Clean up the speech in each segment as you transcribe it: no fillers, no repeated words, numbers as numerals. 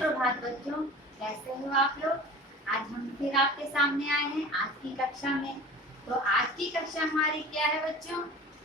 सुप्रभात बच्चों, कैसे हो आप लोग। आज हम फिर आपके सामने आए हैं आज की कक्षा में। तो आज की कक्षा हमारी क्या है बच्चों?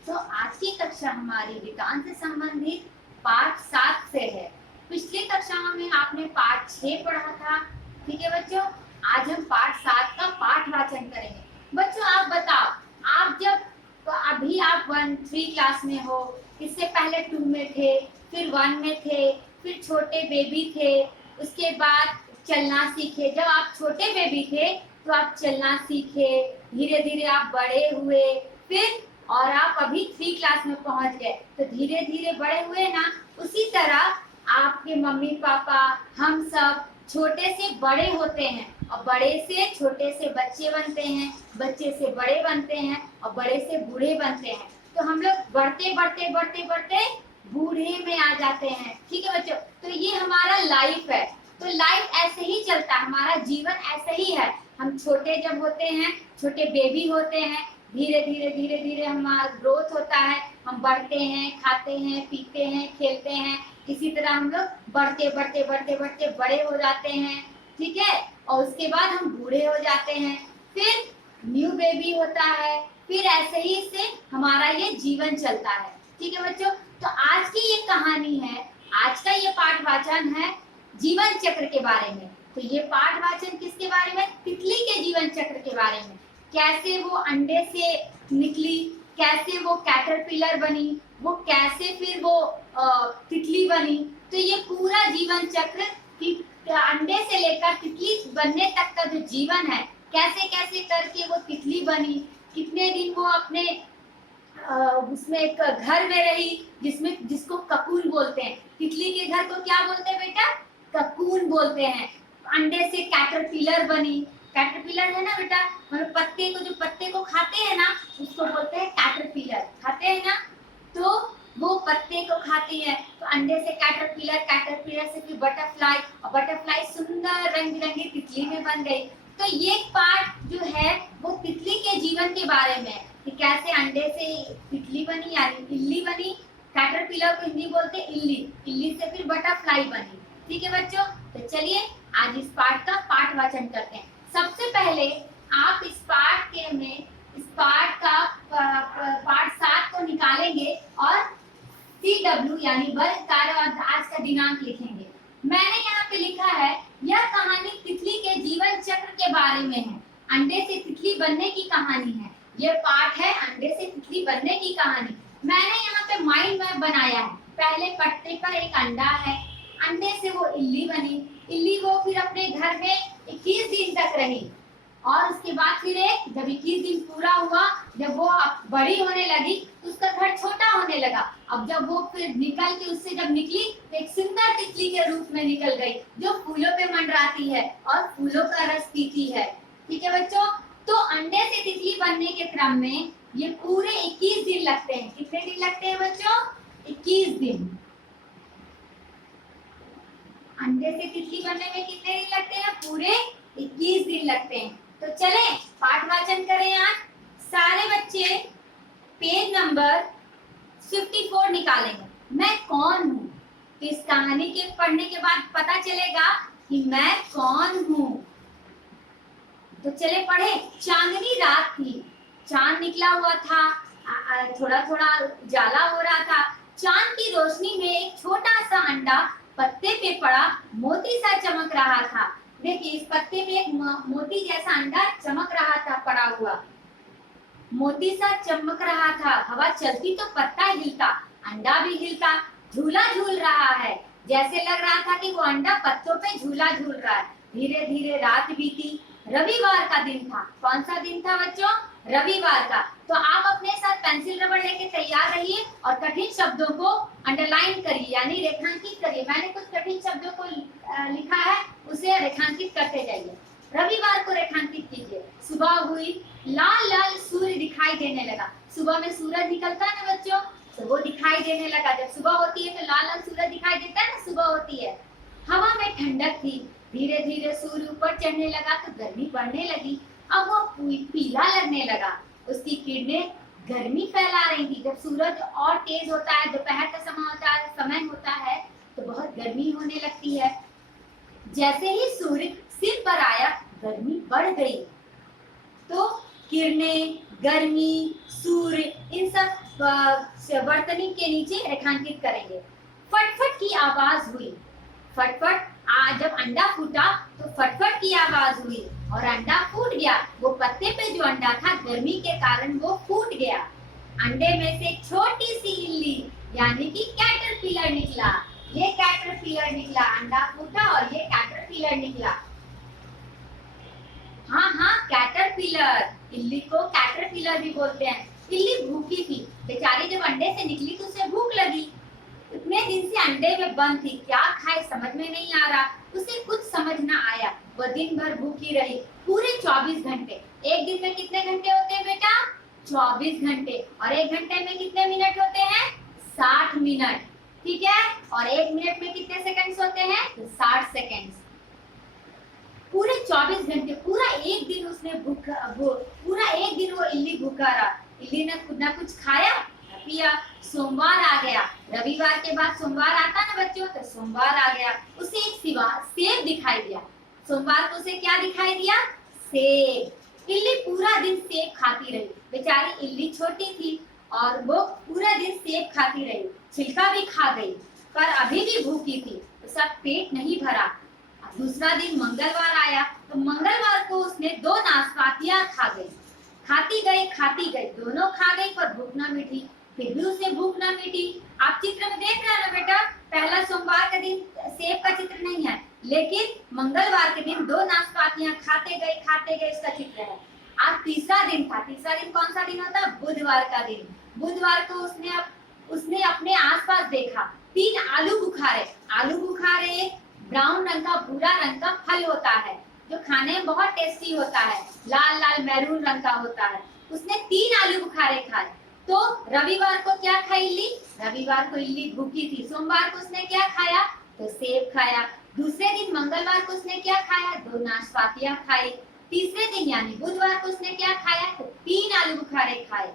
तो आज की कक्षा हमारी विज्ञान से संबंधित पाठ 7 से है। पिछली कक्षाओं में आपने पाठ 6 पढ़ा था, ठीक है बच्चों। आज हम पाठ 7 का पाठ वाचन करेंगे। बच्चों आप बताओ, आप जब तो अभी आप 1-3 क्लास में हो, इससे पहले 2 में थे, फिर 1 में थे, फिर छोटे बेबी थे, उसके बाद चलना सीखे। जब आप छोटे बेबी थे तो आप चलना सीखे, धीरे धीरे आप बड़े हुए, फिर और आप अभी 3 क्लास में पहुंच गए। तो धीरे धीरे बड़े हुए ना, उसी तरह आपके मम्मी पापा हम सब छोटे से बड़े होते हैं और बड़े से छोटे से बच्चे बनते हैं, बच्चे से बड़े बनते हैं और बड़े से बूढ़े बनते हैं। तो हम लोग बढ़ते बढ़ते बढ़ते बढ़ते बूढ़े में आ जाते हैं, ठीक है बच्चों। तो ये हमारा लाइफ है। तो लाइफ ऐसे ही चलता है, हमारा जीवन ऐसे ही है। हम छोटे जब होते हैं, छोटे बेबी होते हैं, धीरे धीरे धीरे धीरे हमारा ग्रोथ होता है, हम बढ़ते हैं, खाते हैं, पीते हैं, खेलते हैं। इसी तरह हम लोग बढ़ते बढ़ते बढ़ते बढ़ते बड़े हो जाते हैं, ठीक है। और उसके बाद हम बूढ़े हो जाते हैं, फिर न्यू बेबी होता है, फिर ऐसे ही से हमारा ये जीवन चलता है, ठीक है बच्चों। तो आज की ये कहानी है, आज का ये पाठ वाचन है जीवन चक्र के बारे में। तो ये पाठ वाचन किसके बारे में? तितली के जीवन चक्र के बारे में। कैसे वो अंडे से निकली, कैसे वो कैटरपिलर बनी, वो कैसे फिर वो तितली बनी। तो ये पूरा जीवन चक्र अंडे से लेकर तितली बनने तक का जो जीवन है, कैसे कैसे करके वो तितली बनी, कितने दिन वो अपने उसमें एक घर में रही, जिसको ककून बोलते हैं। तितली के घर को क्या बोलते हैं बेटा? ककून बोलते हैं। अंडे से कैटरपिलर बनी। कैटरपिलर है ना बेटा, हम पत्ते को, जो पत्ते को खाते हैं ना, उसको बोलते हैं कैटरपिलर, खाते हैं ना। तो वो पत्ते को खाती है। तो अंडे से कैटरपिलर, कैटरपिलर से फिर बटरफ्लाई, और बटरफ्लाई सुंदर रंग बिरंगी तितली में बन गई। तो ये पार्ट जो है वो तितली के जीवन के बारे में है कि कैसे अंडे से तितली बनी, यानी इल्ली बनी। कैटरपिलर को हिंदी बोलते हैं इल्ली, इल्ली से फिर बटरफ्लाई बनी, ठीक है बच्चों। तो चलिए आज इस पाठ का पाठ वाचन करते हैं। सबसे पहले आप इस पाठ के में इस पाठ का पाठ 7 को निकालेंगे और CW यानी वर्ष कार्य और आज का दिनांक लिखेंगे। मैंने यहाँ पे लिखा है, यह कहानी तितली के जीवन चक्र के बारे में है। अंडे से तितली बनने की कहानी है। यह पाठ है अंडे से तितली बनने की कहानी। मैंने यहाँ पे माइंड मैप बनाया है। पहले पत्ते पर एक अंडा है, अंडे से वो इल्ली बनी, इल्ली वो फिर अपने घर में 21 दिन तक रही, और उसके बाद फिर जब 21 दिन पूरा हुआ, जब वो बड़ी होने लगी, उसका घर छोटा होने लगा। अब जब वो फिर निकल के उससे जब निकली तो एक सुंदर तितली के रूप में निकल गई, जो फूलों पे मंडराती है और फूलों का रस पीती है, ठीक है बच्चों। तो अंडे से तितली बनने के क्रम में ये पूरे 21 दिन लगते हैं। कितने दिन लगते हैं बच्चों? 21 दिन। अंडे से तितली बनने में कितने दिन लगते हैं? पूरे 21 दिन लगते हैं। तो चले पाठ वाचन करें। आज सारे बच्चे पेज नंबर 54 निकालेंगे। मैं कौन हूँ? तो इस कहानी के पढ़ने के बाद पता चलेगा कि मैं कौन हूँ। तो चले पढ़े। चांदनी रात थी, चांद निकला हुआ था, थोड़ा थोड़ा जाला हो रहा था। चांद की रोशनी में एक छोटा सा अंडा पत्ते पे पड़ा मोती सा चमक रहा था। देखिए इस पत्ते में एक मोती जैसा अंडा चमक रहा था, पड़ा हुआ मोती सा चमक रहा था। हवा चलती तो पत्ता हिलता, अंडा भी हिलता, झूला झूल रहा है। जैसे लग रहा था कि वो अंडा पत्तों पे झूला झूल रहा है। धीरे धीरे रात बीती। रविवार का दिन था। कौन सा दिन था बच्चों? रविवार का। तो आप अपने साथ पेंसिल रबड़ लेके तैयार रहिए और कठिन शब्दों को अंडरलाइन करिए, यानी रेखांकित करिए। मैंने कुछ कठिन शब्दों को लिखा है, उसे रेखांकित करते जाइए। रविवार को रेखांकित कीजिए। सुबह हुई, लाल लाल सूर्य दिखाई देने लगा। सुबह में सूरज निकलता है ना बच्चों, तो वो दिखाई देने लगा। जब सुबह होती है तो लाल लाल सूरज दिखाई देता है ना, सुबह होती है। हवा में ठंडक थी। धीरे धीरे सूर्य ऊपर चढ़ने लगा तो गर्मी बढ़ने लगी। अब वो पीला लगने लगा, उसकी किरणें गर्मी फैला रही थी। जब सूरज और तेज होता है, दोपहर का समय होता है तो बहुत गर्मी होने लगती है। जैसे ही सूर्य सिर पर आया गर्मी बढ़ गई। तो किरणें, गर्मी, सूर्य, इन सब वर्तनी के नीचे रेखांकित करेंगे। फटफट की आवाज हुई। फटफट, जब अंडा फूटा तो फटफट की आवाज हुई और अंडा फूट गया। वो पत्ते पे जो अंडा था गर्मी के कारण वो फूट गया। अंडे में से एक छोटी सी इल्ली यानी कि कैटरपिलर निकला। ये कैटरपिलर निकला, अंडा फूटा और ये कैटरपिलर निकला। हाँ, कैटरपिलर, इल्ली को कैटरपिलर भी बोलते हैं। इल्ली भूखी थी, बेचारी जब अंडे से निकली तो उसे भूख लगी। इतने दिन से अंडे में बंद थी, क्या खाए समझ में नहीं आ रहा। उसे कुछ समझ ना आया। वो दिन भर भूखी रही, पूरे 24 घंटे। एक दिन में कितने घंटे होते हैं बेटा? 24 घंटे। और एक घंटे में कितने मिनट होते हैं? 60 मिनट। ठीक है, और एक मिनट में कितने सेकंड्स होते हैं? 60 सेकंड्स। पूरे 24 घंटे, पूरा एक दिन उसने पूरा एक दिन वो इल्ली भूखा रहा। इल्ली ने खुद ना कुछ खाया ना पिया। सोमवार आ गया, रविवार के बाद सोमवार आता ना बच्चों, तो सोमवार आ गया। उसे एक सेब दिखाई दिया। सोमवार को उसे क्या दिखाई दिया? सेब। इल्ली पूरा दिन सेब खाती रही। बेचारी इल्ली छोटी थी और वो पूरा दिन सेब खाती रही, छिलका भी खा गई, पर अभी भी भूखी थी। उसका पेट नहीं भरा। दूसरा दिन मंगलवार आया तो मंगलवार को उसने 2 नाशपातियां खा गई। खाती गई, दोनों खा गई पर भूख ना मिटी। फिर भी उसे भूख ना मिटी। आप चित्र में देख रहे हैं ना बेटा, पहला सोमवार के दिन सेब का चित्र नहीं है, लेकिन मंगलवार के दिन 2 नाशपातियां खाते गए इसका चित्र है। आज तीसरा दिन था। तीसरा दिन कौन सा दिन होता है? बुधवार का दिन। बुधवार को उसने अपने आसपास देखा 3 आलू बुखारे ब्राउन रंग का, भूरा रंग का फल होता है जो खाने में बहुत टेस्टी होता है, लाल लाल मैरून रंग का होता है। उसने 3 आलू बुखारे खाए। तो रविवार को क्या खाई इल्ली? रविवार को इल्ली भूखी थी। सोमवार को उसने क्या खाया? तो सेब खाया। दूसरे दिन मंगलवार को उसने क्या खाया? 2 नाशपातियां खाई। तीसरे दिन यानी बुधवार को उसने क्या खाया? तो 3 आलू बुखारे खाए।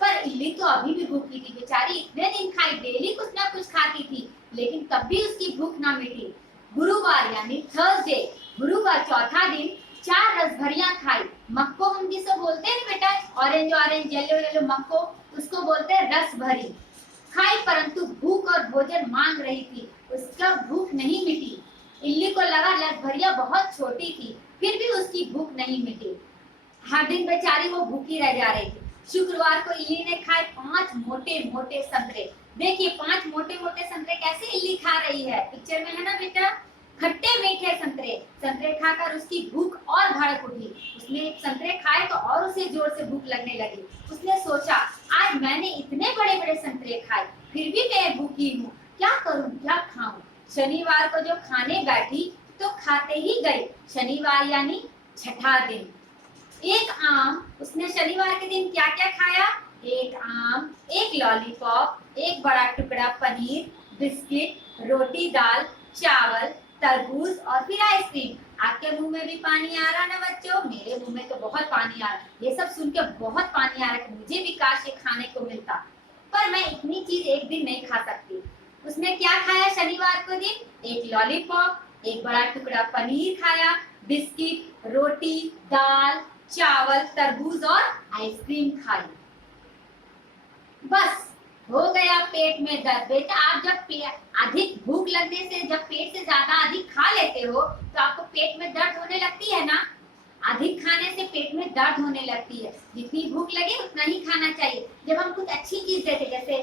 पर इल्ली तो अभी भी भूखी थी। बेचारी इतने दिन खाई, डेली कुछ ना कुछ खाती थी, लेकिन तब भी उसकी भूख ना मिटी। गुरुवार यानी थर्सडे, गुरुवार चौथा दिन 4 रसभरियां खाई। मक्को हम जिसे बोलते हैं बेटा, ऑरेंज येलो मक्को, उसको बोलते हैं रसभरी। खाई परंतु भूख और भोजन मांग रही थी, उसका भूख नहीं मिटी। इल्ली को लगा रसभरिया बहुत छोटी थी, फिर भी उसकी भूख नहीं मिटी। हर दिन बेचारी वो भूखी रह जा रही थी। शुक्रवार को इल्ली ने खाए 5 मोटे मोटे संतरे। देखिए 5 मोटे मोटे संतरे कैसे इल्ली खा रही है, पिक्चर में है ना बेटा। खट्टे मीठे संतरे खाकर उसकी भूख और भड़क उठी। उसने संतरे खाए तो और उसे जोर से भूख लगने लगी। उसने सोचा, आज मैंने इतने बड़े बड़े संतरे खाए, फिर भी मैं भूखी हूँ, क्या करूँ, क्या खाऊं। शनिवार को जो खाने बैठी तो खाते ही गई। शनिवार यानी छठा दिन। एक आम, उसने शनिवार के दिन क्या क्या खाया? एक आम, एक लॉलीपॉप, एक बड़ा टुकड़ा पनीर, बिस्किट, रोटी दाल, चावल, तरबूज और फिर आइसक्रीम। आपके मुंह में भी पानी आ रहा ना बच्चों? मेरे मुंह में तो बहुत पानी आ रहा। ये सब सुन के बहुत पानी आ रहा है। मुझे भी काश ये खाने को मिलता, पर मैं इतनी चीज एक दिन नहीं खा सकती। उसने क्या खाया शनिवार को दिन? एक लॉलीपॉप, एक बड़ा टुकड़ा पनीर खाया, बिस्किट, रोटी, दाल, चावल, तरबूज और आइसक्रीम खाई। बस हो गया पेट में दर्द। बेटा आप जब अधिक भूख लगने से, जब पेट से ज्यादा अधिक खा लेते हो तो आपको पेट में दर्द होने लगती है ना। अधिक खाने से पेट में दर्द होने लगती है। जितनी भूख लगे उतना ही खाना चाहिए। जब हम कुछ अच्छी चीज देते, जैसे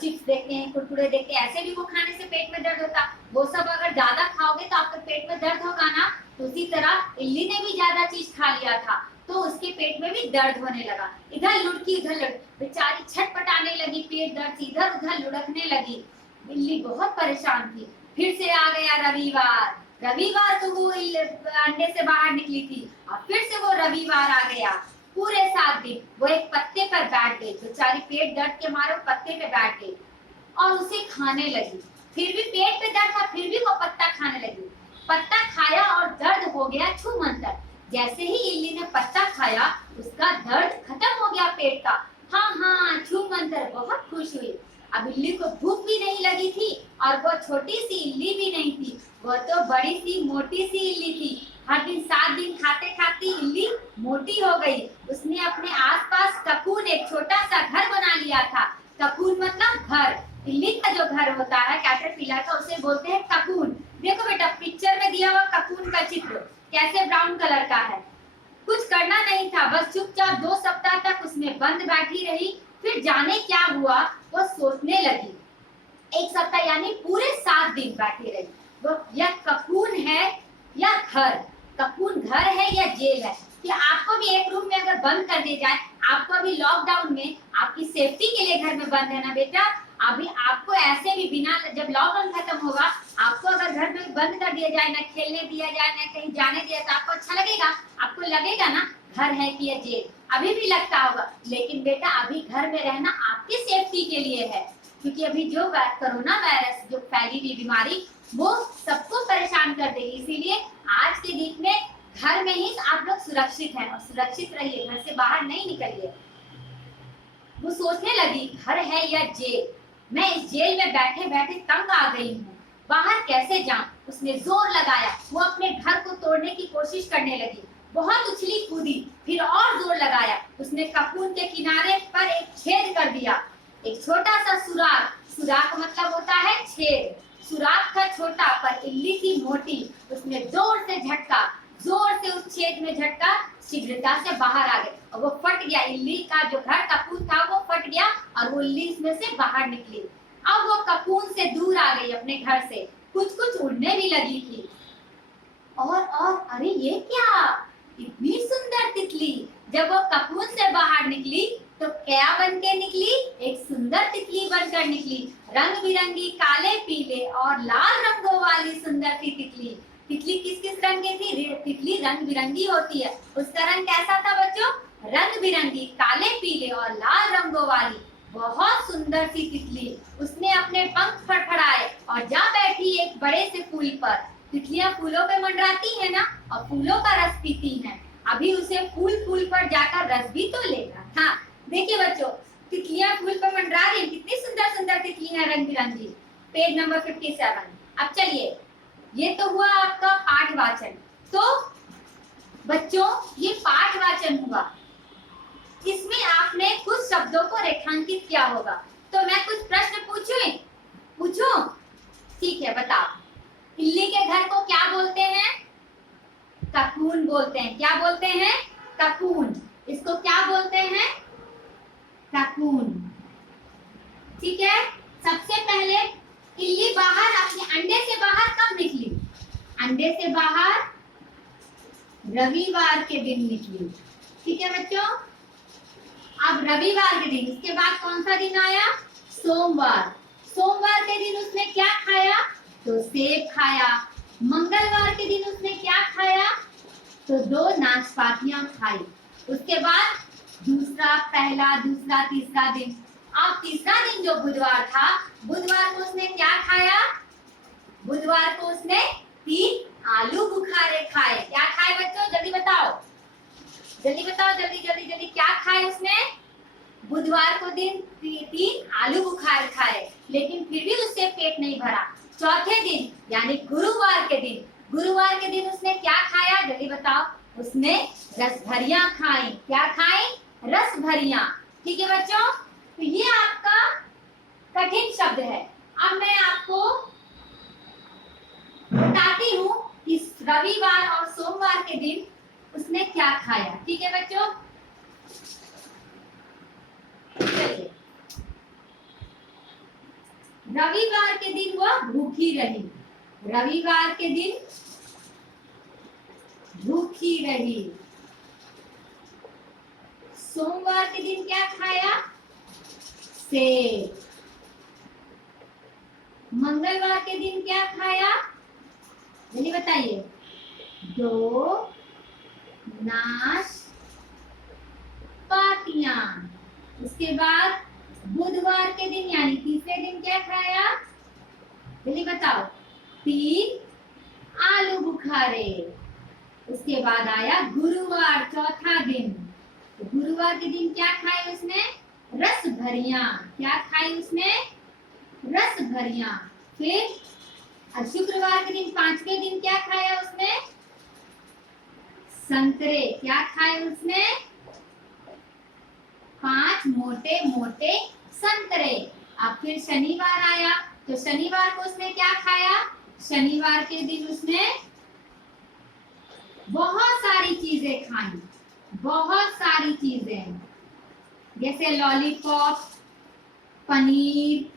चिप्स देखते हैं, कुरकुरे देखते हैं, ऐसे भी वो खाने से पेट में दर्द होता। वो सब अगर ज्यादा खाओगे तो आपके पेट में दर्द होगा ना। तो उसी तरह इल्ली ने भी ज्यादा चीज खा लिया था तो उसके पेट में भी दर्द होने लगा। इधर लुढ़की उधर लुढ़क, बेचारी छटपटाने लगी, पेट दर्द से इधर उधर लुढ़कने लगी। इल्ली बहुत परेशान थी। फिर से आ गया रविवार। रविवार को वो अंडे से बाहर निकली थी और फिर से वो रविवार आ गया। पूरे 7 दिन वो एक पत्ते पर बैठ गई। बेचारी पेट दर्द के मारे पत्ते पे बैठ गई और उसे खाने लगी। फिर भी पेट पे दर्द था, फिर भी वो पत्ता खाने लगी। पत्ता खाया और दर्द हो गया छूमंतर। जैसे ही इल्ली ने पत्ता खाया उसका दर्द खत्म हो गया पेट का। हाँ, छूमंतर बहुत खुश हुई। अब इल्ली को भूख भी नहीं लगी थी और वो छोटी सी इल्ली भी नहीं थी। वो तो बड़ी सी मोटी सी इल्ली थी। हर दिन 7 दिन खाते खाते इल्ली मोटी हो गई। उसने अपने आसपास ककून, एक छोटा सा घर बना लिया था। ककून मतलब घर। इल्ली का जो घर होता है कैटरपिलर का, उसे बोलते हैं ककून। देखो बेटा पिक्चर में दिया हुआ ककून का चित्र कैसे ब्राउन कलर का है। कुछ करना नहीं था, बस चुपचाप 2 सप्ताह तक उसमें बंद बैठी रही। फिर जाने क्या हुआ, वो सोचने लगी। 1 सप्ताह यानी पूरे 7 दिन बैठी रही। वो यह ककून है या घर, ककून घर है या जेल है। कि आपको भी एक रूम में अगर बंद कर दिया जाए, आपको अभी लॉकडाउन में आपकी सेफ्टी के लिए घर में बंद है ना बेटा। अभी आपको ऐसे भी बिना, जब लॉकडाउन खत्म होगा, आपको अगर घर में बंद कर दिया जाए, ना खेलने दिया जाए, ना कहीं जाने दिया, तो आपको अच्छा लगेगा? आपको लगेगा ना घर है कि या जेल? अभी भी लगता होगा। लेकिन बेटा अभी घर में रहना आपकी सेफ्टी के लिए है, क्योंकि अभी जो कोरोना वायरस जो फैली हुई बीमारी वो सबको परेशान कर देगी। इसीलिए आज के दिन में घर में ही आप लोग सुरक्षित हैं और सुरक्षित रहिए, घर से बाहर नहीं निकलिए। वो सोचने लगी घर है या जेल, मैं इस जेल में बैठे बैठे तंग आ गई हूँ, बाहर कैसे जाऊं। उसने जोर लगाया, वो अपने घर को तोड़ने की कोशिश करने लगी। बहुत उछली कूदी, फिर और जोर लगाया। उसने ककून के किनारे पर एक छेद कर दिया, एक छोटा सा सुराख। सुराख मतलब होता है छेद। सुराख था छोटा पर इल्ली थी मोटी। उसने जोर से झटका, जोर से उस छेद में झटका, शीघ्रता से बाहर आ गए और वो फट गया। इल्ली का जो घर ककून था वो फट गया और वो इल्ली इसमें से बाहर निकली। अब वो ककून से दूर आ गई अपने घर से, कुछ कुछ उड़ने भी लगी थी। और अरे ये क्या, इतनी सुंदर तितली। जब वो ककून से बाहर निकली तो क्या बन के निकली? एक सुंदर तितली बनकर निकली। रंग बिरंगी काले पीले और लाल रंगों वाली सुंदर सी तितली। तितली किस किस रंग की थी? तितली रंग बिरंगी होती है। उसका रंग कैसा था बच्चों? रंग बिरंगी काले पीले और लाल रंगों वाली बहुत सुंदर सी तितली। उसने अपने पंख फड़फड़ाए और जा बैठी एक बड़े से फूल पर। तितलियां फूलों पे मंडराती है ना, और फूलों का रस पीती हैं। अभी उसे फूल पर जाकर रस भी तो लेगा था। देखिए बच्चों, तितलियां फूल पर मंडरा रही, कितनी सुंदर सुंदर तितलियां रंग बिरंगी। Page number 57। अब चलिए, ये तो हुआ आपका पाठवाचन। तो बच्चों ये पाठवाचन हुआ, इसमें आपने कुछ शब्दों को रेखांकित किया होगा। तो मैं कुछ प्रश्न पूछूं? ठीक है, बताओ। इल्ली के घर को क्या बोलते हैं? ककून बोलते हैं। क्या बोलते हैं? ककून। इसको क्या बोलते हैं? ककून। ठीक है। सबसे पहले इल्ली बाहर अपने अंडे से बाहर कब निकली? अंडे से बाहर रविवार के दिन निकली। ठीक है बच्चों। अब रविवार के दिन, इसके बाद कौन सा दिन आया? सोमवार। सोमवार के दिन उसने क्या खाया? तो सेब खाया। मंगलवार के दिन उसने क्या खाया? तो 2 नाशपातियां खाई। उसके बाद दूसरा, पहला, दूसरा, तीसरा दिन। अब तीसरा दिन जो बुधवार था, बुधवार को उसने क्या खाया? बुधवार को उसने 3 आलू बुखारे खाए। क्या खाए बच्चों? जल्दी बताओ, जल्दी बताओ, जल्दी जल्दी जल्दी। क्या खाए उसने? बुधवार को दिन 3 आलू बुखारे खाए, लेकिन फिर भी उससे पेट नहीं भरा। चौथे दिन यानी गुरुवार के दिन, गुरुवार के दिन उसने क्या खाया? जल्दी बताओ। उसने रसभरियां खाई। क्या खाई? रसभरियां। ठीक है बच्चों। तो ये आपका कठिन शब्द है। अब मैं आपको बताती हूँ कि रविवार और सोमवार के दिन उसने क्या खाया। ठीक है बच्चों। चलिए, रविवार के दिन वह भूखी रही। रविवार के दिन भूखी रही। सोमवार के दिन क्या खाया? सेब। मंगलवार के दिन क्या खाया? जल्दी बताइए। 2 नाशपातियां। उसके बाद बुधवार के दिन यानी तीसरे दिन क्या खाया? जल्दी बताओ। 3 आलू बुखारे। उसके बाद आया गुरुवार, चौथा दिन। तो गुरुवार के दिन क्या खाए उसने? रस भरियां। क्या खाई उसने? रस भरियां। फिर और शुक्रवार के दिन, पांचवें दिन क्या खाया उसने? संतरे। क्या खाए उसने? 5 मोटे मोटे संतरे। अब फिर शनिवार आया, तो शनिवार को उसने क्या खाया? शनिवार के दिन उसने बहुत सारी चीजें खाई, बहुत सारी चीजें, जैसे लॉलीपॉप, पनीर,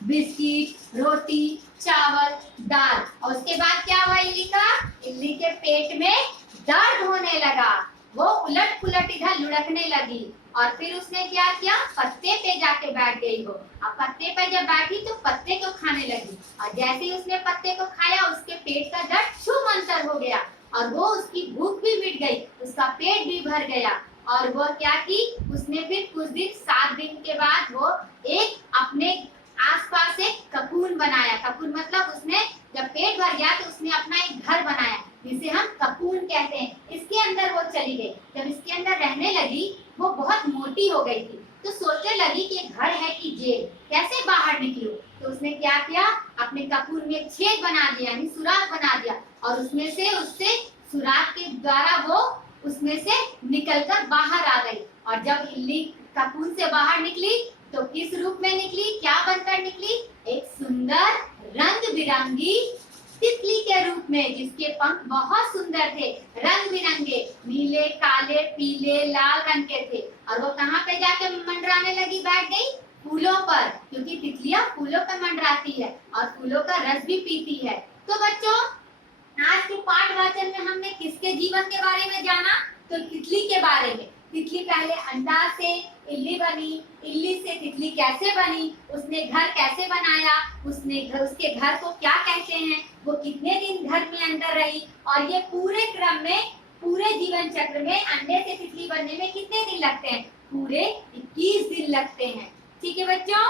बिस्किट, रोटी, चावल, दाल। और उसके बाद क्या हुआ इल्ली का? इल्ली के पेट में दर्द होने लगा, वो उलट पुलट इधर लुढ़कने लगी। और फिर उसने क्या किया? पत्ते पे जाके बैठ गई वो। अब पत्ते पे जब बैठी तो पत्ते को खाने लगी, और जैसे ही उसने पत्ते को खाया उसके पेट का दर्द छूमंतर हो गया, और वो उसकी भूख भी मिट गई, उसका पेट भी भर गया। और वो क्या की? उसने फिर कुछ दिन, 7 दिन के बाद वो एक अपने आसपास एक ककून बनाया। ककून मतलब उसने जब पेट भर गया तो उसने अपना एक घर बनाया, जिसे हम ककून कहते हैं। इसके अंदर वो चली गई। जब इसके अंदर रहने लगी, वो बहुत मोटी हो गई थी, तो सोचने लगी कि घर है कि जेल, कैसे बाहर निकलूं। तो उसने क्या किया? अपने ककून में एक छेद बना दिया, यानी सुराख बना दिया, और उसमें से उससे सुराख के द्वारा वो उसमें से निकलकर बाहर आ गई। और जब इल्ली ककून से बाहर निकली तो किस रूप में निकली? क्या बनकर निकली? एक सुंदर रंग बिरंगी तितली के रूप में, जिसके पंख बहुत सुंदर थे, रंग बिरंगे, नीले, काले, पीले, लाल रंग के थे। और वो कहाँ पे जाके मंडराने लगी? बैठ गई फूलों पर, क्योंकि तितलियां फूलों पर मंडराती है और फूलों का रस भी पीती है। तो बच्चों, आज के पाठ वाचन में हमने किसके जीवन के बारे में जाना? तो तितली के बारे में। तितली पहले अंडा से इल्ली बनी, इल्ली से तितली कैसे बनी, उसने घर कैसे बनाया, उसके घर को क्या कहते हैं, वो कितने दिन घर में अंदर रही, और ये पूरे क्रम में, पूरे जीवन चक्र में अंडे से तितली बनने में कितने दिन लगते हैं? पूरे 21 दिन लगते हैं। ठीक है बच्चों,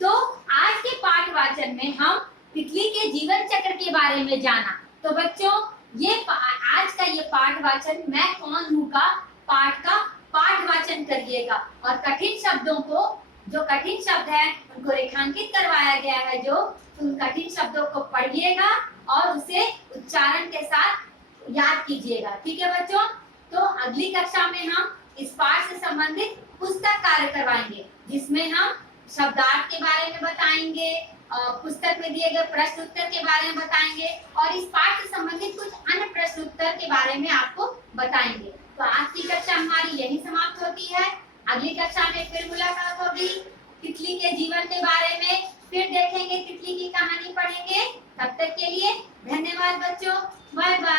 तो आज के पाठ वाचन में हम तितली के जीवन चक्र के बारे में जाना। तो बच्चों, ये आज का ये पाठ वाचन मैं कौन हूँ का पाठ का पाठ वाचन करिएगा, और कठिन शब्दों को, जो कठिन शब्द है उनको रेखांकित करवाया गया है, जो उन कठिन शब्दों को पढ़िएगा और उसे उच्चारण के साथ याद कीजिएगा। ठीक है बच्चों, तो अगली कक्षा में हम इस पाठ से संबंधित पुस्तक कार्य करवाएंगे, जिसमें हम शब्दार्थ के बारे में बताएंगे, पुस्तक में दिए गए प्रश्न उत्तर के बारे में बताएंगे, और इस पाठ से संबंधित कुछ अन्य प्रश्न उत्तर के बारे में आपको बताएंगे। तो आज की कक्षा हमारी यही समाप्त होती है। अगली कक्षा में फिर मुलाकात होगी तितली के जीवन के बारे में, फिर देखेंगे, तितली की कहानी पढ़ेंगे। तब तक के लिए धन्यवाद बच्चों, बाय बाय।